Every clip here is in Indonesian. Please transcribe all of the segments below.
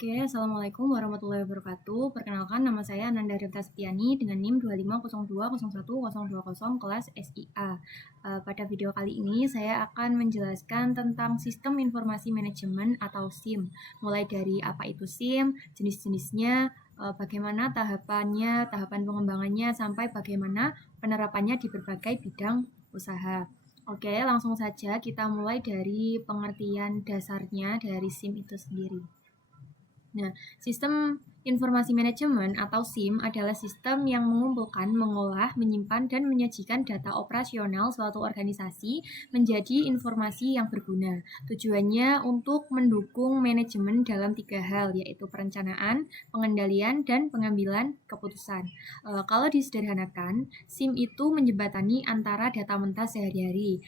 Oke, Assalamualaikum warahmatullahi wabarakatuh. Perkenalkan, nama saya Ananda Rifta Septiani dengan NIM 250201020 kelas SIA. Pada video kali ini, saya akan menjelaskan tentang Sistem Informasi Manajemen atau SIM. Mulai dari apa itu SIM, jenis-jenisnya, bagaimana tahapan pengembangannya, sampai bagaimana penerapannya di berbagai bidang usaha. Oke, langsung saja kita mulai dari pengertian dasarnya dari SIM itu sendiri. Nah, sistem informasi manajemen atau SIM adalah sistem yang mengumpulkan, mengolah, menyimpan, dan menyajikan data operasional suatu organisasi menjadi informasi yang berguna. Tujuannya untuk mendukung manajemen dalam 3 hal, yaitu perencanaan, pengendalian, dan pengambilan keputusan. Kalau disederhanakan, SIM itu menjembatani antara data mentah sehari-hari,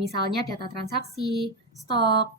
misalnya data transaksi, stok,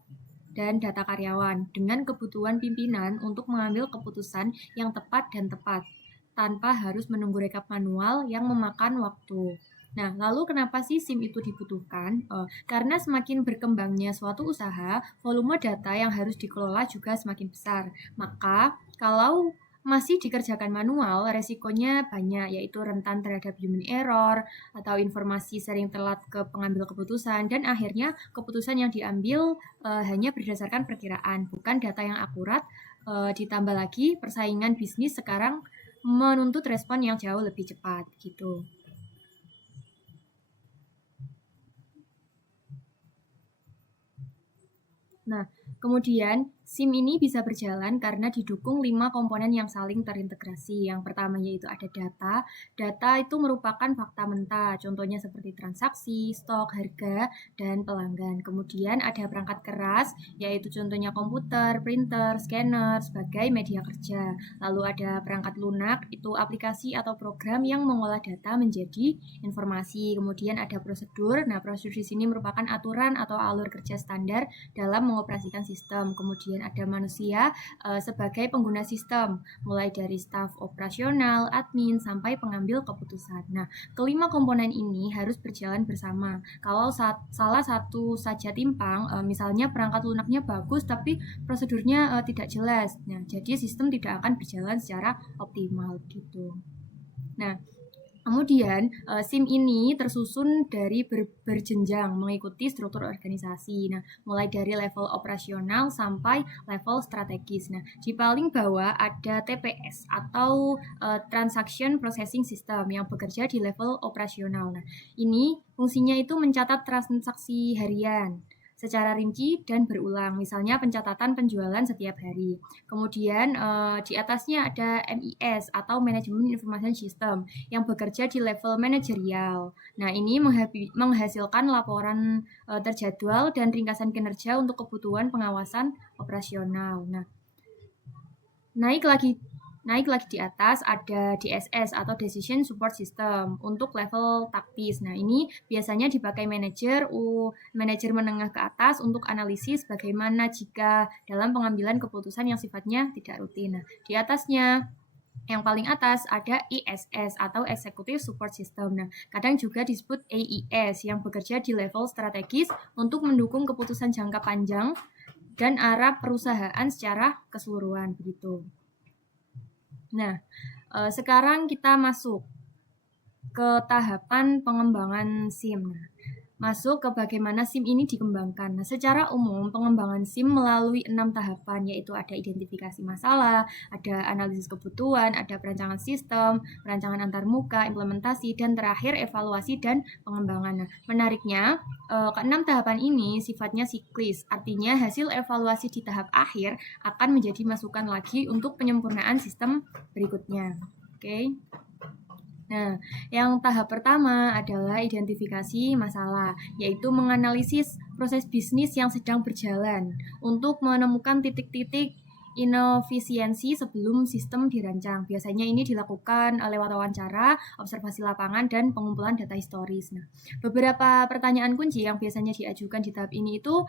dan data karyawan dengan kebutuhan pimpinan untuk mengambil keputusan yang tepat dan tepat tanpa harus menunggu rekap manual yang memakan waktu. Nah, lalu kenapa sih SIM itu dibutuhkan? Karena semakin berkembangnya suatu usaha, volume data yang harus dikelola juga semakin besar. Maka, kalau masih dikerjakan manual, resikonya banyak, yaitu rentan terhadap human error, atau informasi sering telat ke pengambil keputusan, dan akhirnya keputusan yang diambil hanya berdasarkan perkiraan, bukan data yang akurat. Ditambah lagi, persaingan bisnis sekarang menuntut respon yang jauh lebih cepat, gitu. Nah, kemudian SIM ini bisa berjalan karena didukung 5 komponen yang saling terintegrasi. Yang pertama yaitu ada data. Data itu merupakan fakta mentah, contohnya seperti transaksi, stok, harga, dan pelanggan. Kemudian ada perangkat keras, yaitu contohnya komputer, printer, scanner, sebagai media kerja. Lalu ada perangkat lunak, itu aplikasi atau program yang mengolah data menjadi informasi. Kemudian ada prosedur. Nah, prosedur di sini merupakan aturan atau alur kerja standar dalam mengoperasikan sistem. Kemudian ada manusia sebagai pengguna sistem, mulai dari staf operasional, admin, sampai pengambil keputusan. Nah, kelima komponen ini harus berjalan bersama. Kalau salah satu saja timpang, misalnya perangkat lunaknya bagus tapi prosedurnya tidak jelas, nah jadi sistem tidak akan berjalan secara optimal gitu. Nah, kemudian SIM ini tersusun dari berjenjang mengikuti struktur organisasi. Nah, mulai dari level operasional sampai level strategis. Nah, di paling bawah ada TPS atau Transaction Processing System yang bekerja di level operasional. Nah, ini fungsinya itu mencatat transaksi harian secara rinci dan berulang, misalnya pencatatan penjualan setiap hari. Kemudian di atasnya ada MIS atau Management Information System yang bekerja di level manajerial. Nah, ini menghasilkan laporan terjadwal dan ringkasan kinerja untuk kebutuhan pengawasan operasional. Nah, naik lagi di atas ada DSS atau Decision Support System untuk level taktis. Nah, ini biasanya dipakai manajer menengah ke atas untuk analisis bagaimana jika dalam pengambilan keputusan yang sifatnya tidak rutin. Nah, di atasnya yang paling atas ada ISS atau Executive Support System. Nah, kadang juga disebut AIS yang bekerja di level strategis untuk mendukung keputusan jangka panjang dan arah perusahaan secara keseluruhan begitu. Nah, sekarang kita masuk ke tahapan pengembangan SIM. Nah, masuk ke bagaimana SIM ini dikembangkan. Nah, secara umum pengembangan SIM melalui 6 tahapan, yaitu ada identifikasi masalah, ada analisis kebutuhan, ada perancangan sistem, perancangan antarmuka, implementasi, dan terakhir evaluasi dan pengembangan. Nah, menariknya, ke-6 tahapan ini sifatnya siklis, artinya hasil evaluasi di tahap akhir akan menjadi masukan lagi untuk penyempurnaan sistem berikutnya. Oke. Nah, yang tahap pertama adalah identifikasi masalah, yaitu menganalisis proses bisnis yang sedang berjalan untuk menemukan titik-titik inefisiensi sebelum sistem dirancang. Biasanya ini dilakukan lewat wawancara, observasi lapangan, dan pengumpulan data historis. Nah, beberapa pertanyaan kunci yang biasanya diajukan di tahap ini itu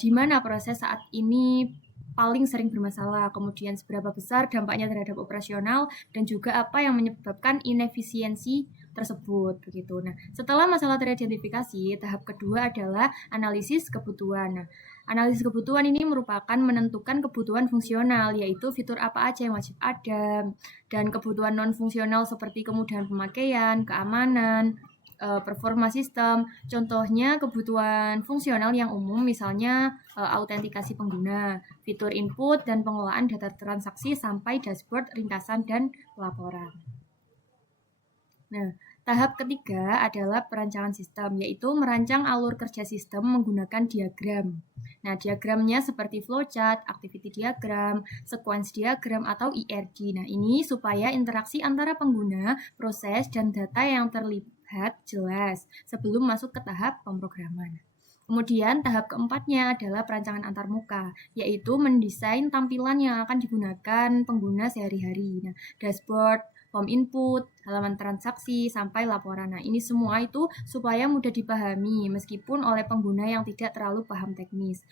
di mana proses saat ini paling sering bermasalah, kemudian seberapa besar dampaknya terhadap operasional, dan juga apa yang menyebabkan inefisiensi tersebut begitu. Nah, setelah masalah teridentifikasi, tahap kedua adalah analisis kebutuhan. Nah, Analisis kebutuhan ini merupakan menentukan kebutuhan fungsional, yaitu fitur apa aja yang wajib ada, dan kebutuhan non-fungsional seperti kemudahan pemakaian, keamanan, performa sistem. Contohnya kebutuhan fungsional yang umum misalnya autentikasi pengguna, fitur input dan pengelolaan data transaksi sampai dashboard, ringkasan, dan laporan. Nah, tahap ketiga adalah perancangan sistem, yaitu merancang alur kerja sistem menggunakan diagram. Nah, diagramnya seperti flowchart, activity diagram, sequence diagram, atau IRD. Nah, ini supaya interaksi antara pengguna, proses, dan data yang terlihat jelas sebelum masuk ke tahap pemrograman. Kemudian tahap keempatnya adalah perancangan antarmuka, yaitu mendesain tampilan yang akan digunakan pengguna sehari-hari. Nah, dashboard, form input, halaman transaksi, sampai laporan. Nah, ini semua itu supaya mudah dipahami meskipun oleh pengguna yang tidak terlalu paham teknis.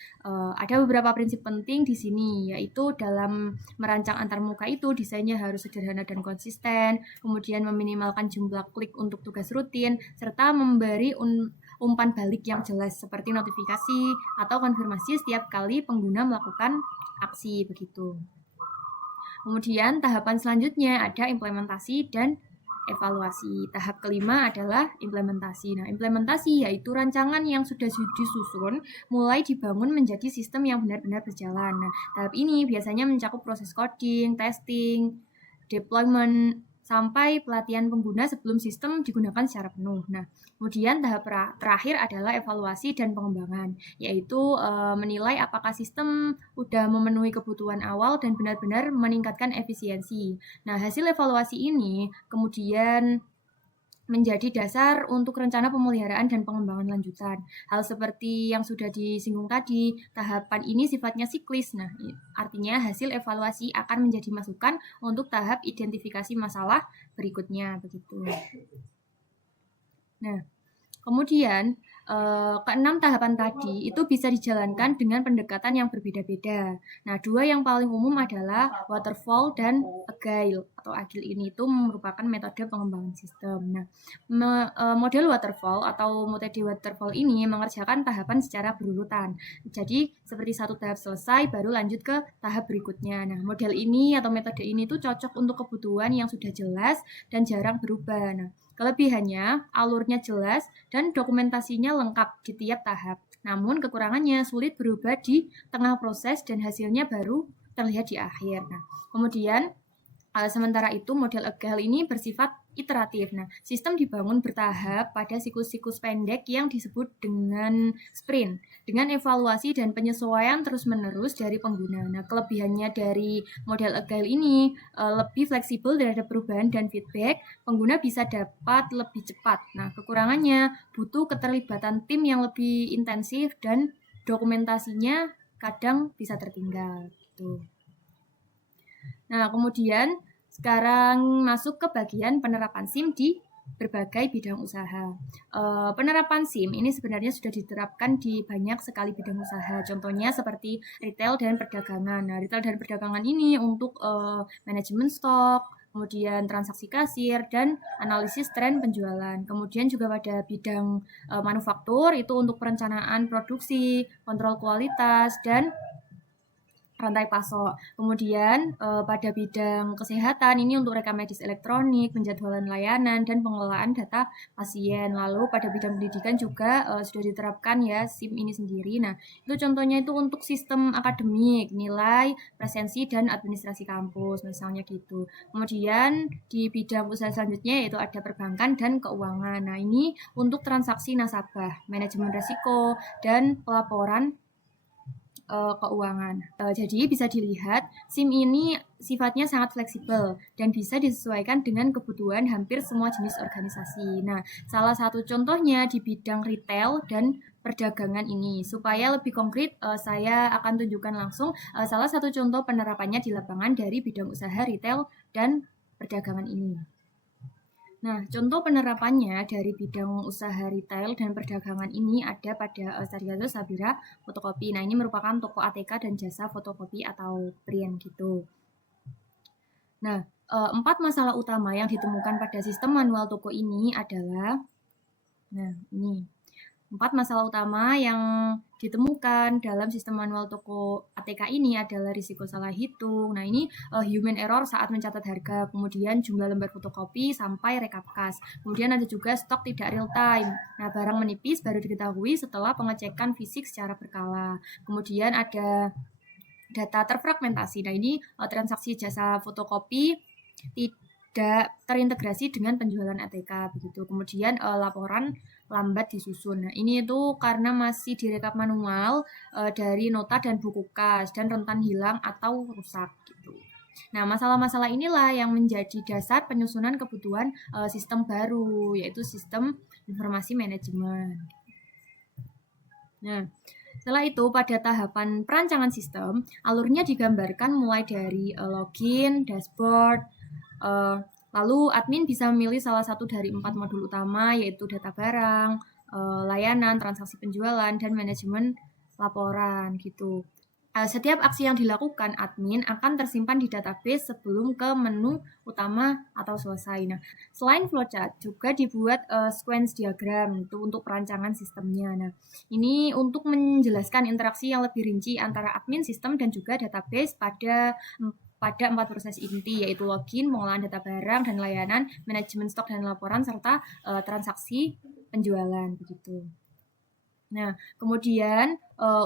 Ada beberapa prinsip penting di sini, yaitu dalam merancang antarmuka itu desainnya harus sederhana dan konsisten, kemudian meminimalkan jumlah klik untuk tugas rutin, serta memberi umpan balik yang jelas seperti notifikasi atau konfirmasi setiap kali pengguna melakukan aksi begitu. Kemudian tahapan selanjutnya ada implementasi dan evaluasi. Tahap kelima adalah implementasi. Nah, implementasi yaitu rancangan yang sudah disusun mulai dibangun menjadi sistem yang benar-benar berjalan. Nah, tahap ini biasanya mencakup proses coding, testing, deployment, sampai pelatihan pengguna sebelum sistem digunakan secara penuh. Nah, kemudian tahap terakhir adalah evaluasi dan pengembangan, yaitu menilai apakah sistem sudah memenuhi kebutuhan awal dan benar-benar meningkatkan efisiensi. Nah, hasil evaluasi ini kemudian menjadi dasar untuk rencana pemeliharaan dan pengembangan lanjutan. Hal seperti yang sudah disinggung tadi, tahapan ini sifatnya siklis. Nah, artinya hasil evaluasi akan menjadi masukan untuk tahap identifikasi masalah berikutnya begitu. Nah, kemudian keenam tahapan tadi itu bisa dijalankan dengan pendekatan yang berbeda-beda. Nah, dua yang paling umum adalah waterfall dan agile atau agile ini itu merupakan metode pengembangan sistem. Nah, model waterfall atau metode waterfall ini mengerjakan tahapan secara berurutan. Jadi, seperti satu tahap selesai baru lanjut ke tahap berikutnya. Nah, model ini atau metode ini tuh cocok untuk kebutuhan yang sudah jelas dan jarang berubah. Nah, kelebihannya, alurnya jelas dan dokumentasinya lengkap di tiap tahap. Namun kekurangannya sulit berubah di tengah proses dan hasilnya baru terlihat di akhir. Nah, kemudian sementara itu model agile ini bersifat iteratif. Nah, sistem dibangun bertahap pada siklus-siklus pendek yang disebut dengan sprint, dengan evaluasi dan penyesuaian terus-menerus dari pengguna. Nah, kelebihannya dari model agile ini lebih fleksibel terhadap perubahan dan feedback, pengguna bisa dapat lebih cepat. Nah, kekurangannya butuh keterlibatan tim yang lebih intensif dan dokumentasinya kadang bisa tertinggal. Gitu. Nah, kemudian sekarang masuk ke bagian penerapan SIM di berbagai bidang usaha. Penerapan SIM ini sebenarnya sudah diterapkan di banyak sekali bidang usaha. Contohnya seperti retail dan perdagangan. Nah, retail dan perdagangan ini untuk manajemen stok, kemudian transaksi kasir, dan analisis tren penjualan. Kemudian juga pada bidang manufaktur itu untuk perencanaan produksi, kontrol kualitas, dan rantai pasok. Kemudian pada bidang kesehatan ini untuk rekam medis elektronik, penjadwalan layanan, dan pengelolaan data pasien. Lalu pada bidang pendidikan juga sudah diterapkan ya SIM ini sendiri. Nah, itu contohnya itu untuk sistem akademik, nilai, presensi, dan administrasi kampus misalnya gitu. Kemudian di bidang usaha selanjutnya yaitu ada perbankan dan keuangan. Nah, ini untuk transaksi nasabah, manajemen risiko, dan pelaporan keuangan. Jadi bisa dilihat SIM ini sifatnya sangat fleksibel dan bisa disesuaikan dengan kebutuhan hampir semua jenis organisasi. Nah, salah satu contohnya di bidang retail dan perdagangan ini. Supaya lebih konkret, saya akan tunjukkan langsung salah satu contoh penerapannya di lapangan dari bidang usaha retail dan perdagangan ini. Nah, contoh penerapannya dari bidang usaha retail dan perdagangan ini ada pada Sarjito Sabira Fotokopi. Nah, ini merupakan toko ATK dan jasa fotokopi atau print gitu. Nah, 4 masalah utama yang ditemukan pada sistem manual toko ini adalah, nah ini 4 masalah utama yang ditemukan dalam sistem manual toko ATK ini adalah risiko salah hitung. Nah, ini human error saat mencatat harga, kemudian jumlah lembar fotokopi sampai rekap kas. Kemudian ada juga stok tidak real time. Nah, barang menipis baru diketahui setelah pengecekan fisik secara berkala. Kemudian ada data terfragmentasi. Nah, ini transaksi jasa fotokopi tidak terintegrasi dengan penjualan ATK begitu. Kemudian laporan lambat disusun. Nah, ini itu karena masih direkap manual dari nota dan buku kas dan rentan hilang atau rusak gitu. Nah, masalah-masalah inilah yang menjadi dasar penyusunan kebutuhan sistem baru, yaitu sistem informasi manajemen. Nah, setelah itu pada tahapan perancangan sistem, alurnya digambarkan mulai dari login, dashboard, lalu admin bisa memilih salah satu dari 4 modul utama, yaitu data barang, layanan, transaksi penjualan, dan manajemen laporan gitu. Setiap aksi yang dilakukan admin akan tersimpan di database sebelum ke menu utama atau selesai. Nah, selain flowchart juga dibuat sequence diagram itu untuk perancangan sistemnya. Nah, ini untuk menjelaskan interaksi yang lebih rinci antara admin sistem dan juga database pada 4 proses inti, yaitu login, pengolahan data barang dan layanan, manajemen stok dan laporan, serta transaksi penjualan begitu. Nah, kemudian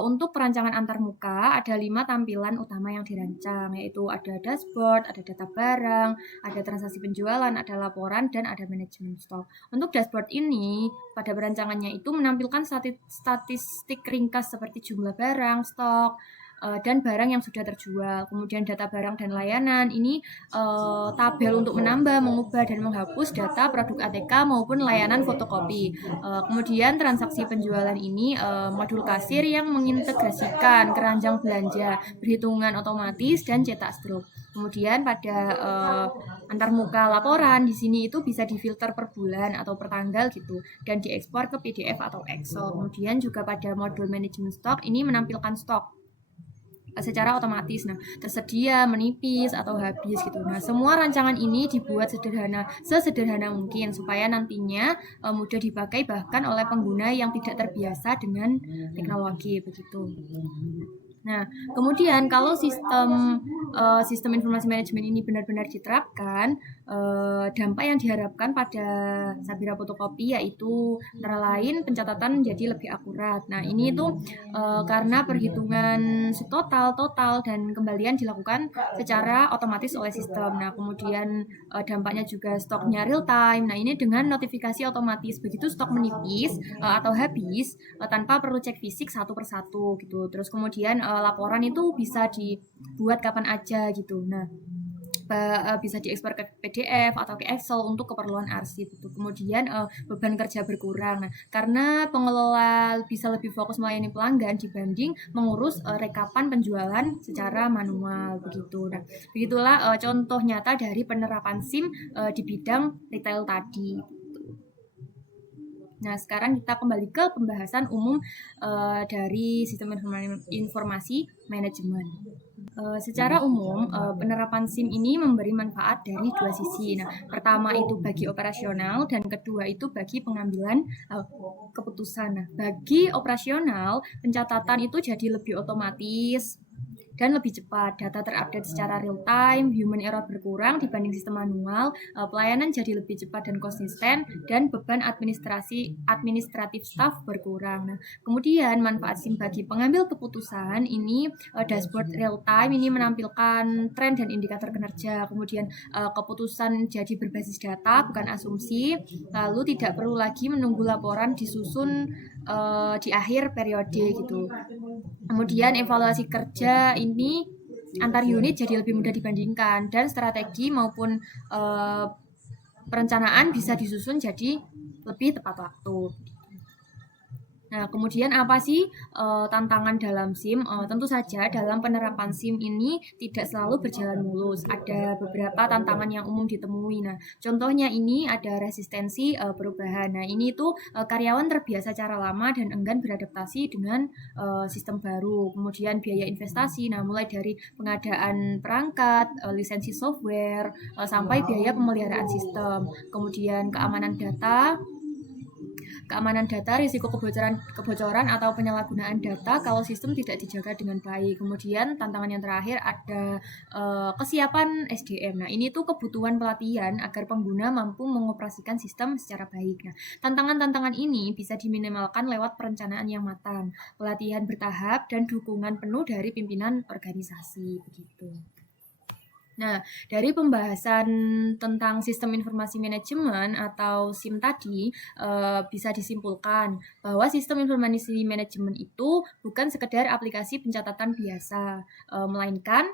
untuk perancangan antarmuka ada 5 tampilan utama yang dirancang, yaitu ada dashboard, ada data barang, ada transaksi penjualan, ada laporan, dan ada manajemen stok. Untuk dashboard ini, pada perancangannya itu menampilkan statistik ringkas seperti jumlah barang, stok, dan barang yang sudah terjual. Kemudian data barang dan layanan, ini tabel untuk menambah, mengubah, dan menghapus data produk ATK maupun layanan fotokopi. Kemudian transaksi penjualan ini modul kasir yang mengintegrasikan keranjang belanja, perhitungan otomatis, dan cetak struk. Kemudian pada antarmuka laporan di sini itu bisa difilter per bulan atau per tanggal gitu dan diekspor ke PDF atau Excel. Kemudian juga pada modul manajemen stok ini menampilkan stok secara otomatis, nah tersedia, menipis, atau habis gitu. Nah, semua rancangan ini dibuat sesederhana mungkin supaya nantinya mudah dipakai bahkan oleh pengguna yang tidak terbiasa dengan teknologi begitu. Nah, kemudian kalau sistem informasi manajemen ini benar-benar diterapkan, dampak yang diharapkan pada Sabira Fotokopi yaitu antara lain pencatatan menjadi lebih akurat. Nah, ini itu karena perhitungan total dan kembalian dilakukan secara otomatis oleh sistem. Nah, kemudian dampaknya juga stoknya real time. Nah, ini dengan notifikasi otomatis begitu stok menipis atau habis tanpa perlu cek fisik satu persatu gitu. Terus kemudian laporan itu bisa dibuat kapan aja gitu. Nah, bisa diekspor ke PDF atau ke Excel untuk keperluan arsip gitu. Kemudian beban kerja berkurang. Nah, karena pengelola bisa lebih fokus melayani pelanggan dibanding mengurus rekapan penjualan secara manual begitu. Nah, begitulah contoh nyata dari penerapan SIM di bidang retail tadi. Nah, sekarang kita kembali ke pembahasan umum dari sistem informasi manajemen. Secara umum, penerapan SIM ini memberi manfaat dari 2 sisi. Nah, pertama itu bagi operasional dan kedua itu bagi pengambilan keputusan. Nah, bagi operasional, pencatatan itu jadi lebih otomatis dan lebih cepat. Data terupdate secara real time, human error berkurang dibanding sistem manual, pelayanan jadi lebih cepat dan konsisten, dan beban administratif staff berkurang. Nah, kemudian manfaat SIM bagi pengambil keputusan ini dashboard real time ini menampilkan tren dan indikator kinerja. Kemudian keputusan jadi berbasis data bukan asumsi, lalu tidak perlu lagi menunggu laporan disusun di akhir periode gitu. Kemudian evaluasi kerja ini antar unit jadi lebih mudah dibandingkan dan strategi maupun perencanaan bisa disusun jadi lebih tepat waktu. Nah, kemudian apa sih tantangan dalam SIM? Tentu saja dalam penerapan SIM ini tidak selalu berjalan mulus. Ada beberapa tantangan yang umum ditemui. Nah, contohnya ini ada resistensi perubahan. Nah, ini itu karyawan terbiasa cara lama dan enggan beradaptasi dengan sistem baru. Kemudian biaya investasi, nah mulai dari pengadaan perangkat, lisensi software, sampai biaya pemeliharaan sistem. Kemudian keamanan data, keamanan data, risiko kebocoran atau penyalahgunaan data kalau sistem tidak dijaga dengan baik. Kemudian tantangan yang terakhir ada kesiapan SDM. Nah, ini tuh kebutuhan pelatihan agar pengguna mampu mengoperasikan sistem secara baik. Nah, tantangan-tantangan ini bisa diminimalkan lewat perencanaan yang matang, pelatihan bertahap, dan dukungan penuh dari pimpinan organisasi. Begitu. Nah, dari pembahasan tentang sistem informasi manajemen atau SIM tadi, bisa disimpulkan bahwa sistem informasi manajemen itu bukan sekedar aplikasi pencatatan biasa, melainkan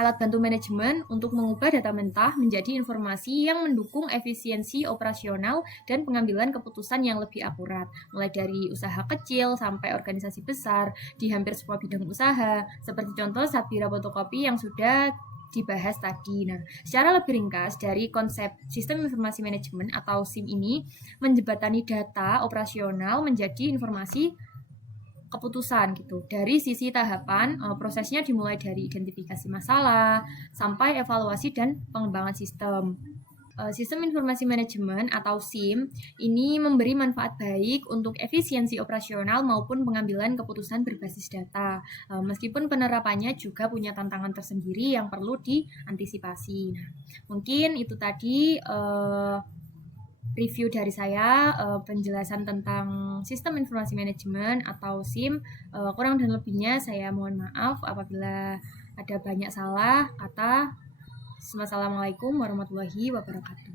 alat bantu manajemen untuk mengubah data mentah menjadi informasi yang mendukung efisiensi operasional dan pengambilan keputusan yang lebih akurat, mulai dari usaha kecil sampai organisasi besar di hampir semua bidang usaha, seperti contoh Sapira Fotokopi yang sudah dibahas tadi. Nah, secara lebih ringkas dari konsep sistem informasi manajemen atau SIM ini menjembatani data operasional menjadi informasi keputusan gitu. Dari sisi tahapan, prosesnya dimulai dari identifikasi masalah sampai evaluasi dan pengembangan sistem. Sistem informasi manajemen atau SIM ini memberi manfaat baik untuk efisiensi operasional maupun pengambilan keputusan berbasis data. Meskipun penerapannya juga punya tantangan tersendiri yang perlu diantisipasi. Nah, mungkin itu tadi review dari saya, penjelasan tentang sistem informasi manajemen atau SIM. Kurang dan lebihnya saya mohon maaf apabila ada banyak salah kata. Wassalamualaikum warahmatullahi wabarakatuh.